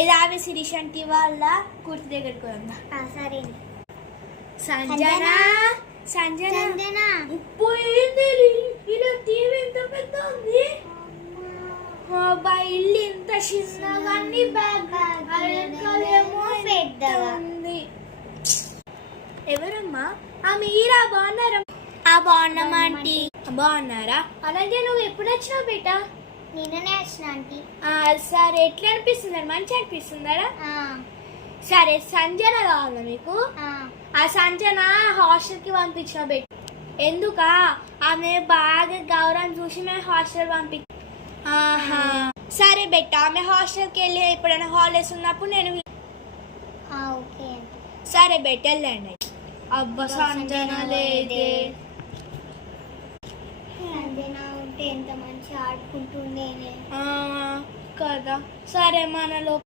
ఏదావి శిరీషంటి వాళ్ళ కుర్తి దగ్గరికి ఉందా? సరే. సంజన సంజన పోయింది. ఇలా టీవీ ఎంత పెద్ద ఉంది, ఇల్లు ఇంత చిన్నగా ఏమో పెద్దగా ఉంది. ఎవరమ్మా? మీరా బాగున్నారా? బాగున్నామా ఆంటీ. బాగున్నారా? అలాగే నువ్వు ఎప్పుడు వచ్చినావు బేట? నిన్ననే వచ్చిన ఆంటీ. సరే, ఎట్లా అనిపిస్తుంది? మంచి అనిపిస్తుందా? సరే, సంజన కావాలా మీకు? ఆ సంజన హాస్టల్కి పంపించిన బేట. ఎందుకా? ఆమె బాగా గౌరవం చూసి మేము హాస్టల్ సరే బెట్ట, ఆమె హాస్టల్కి వెళ్ళి ఎప్పుడైనా హాలిడేస్ ఉన్నప్పుడు నేను ఓకే. సరే బెట్ట, వెళ్ళండి. అబ్బా సంజన లేదే. సంజన ఉంటే ఎంత మంచి ఆడుకుంటుండే కదా. సరే, మనలో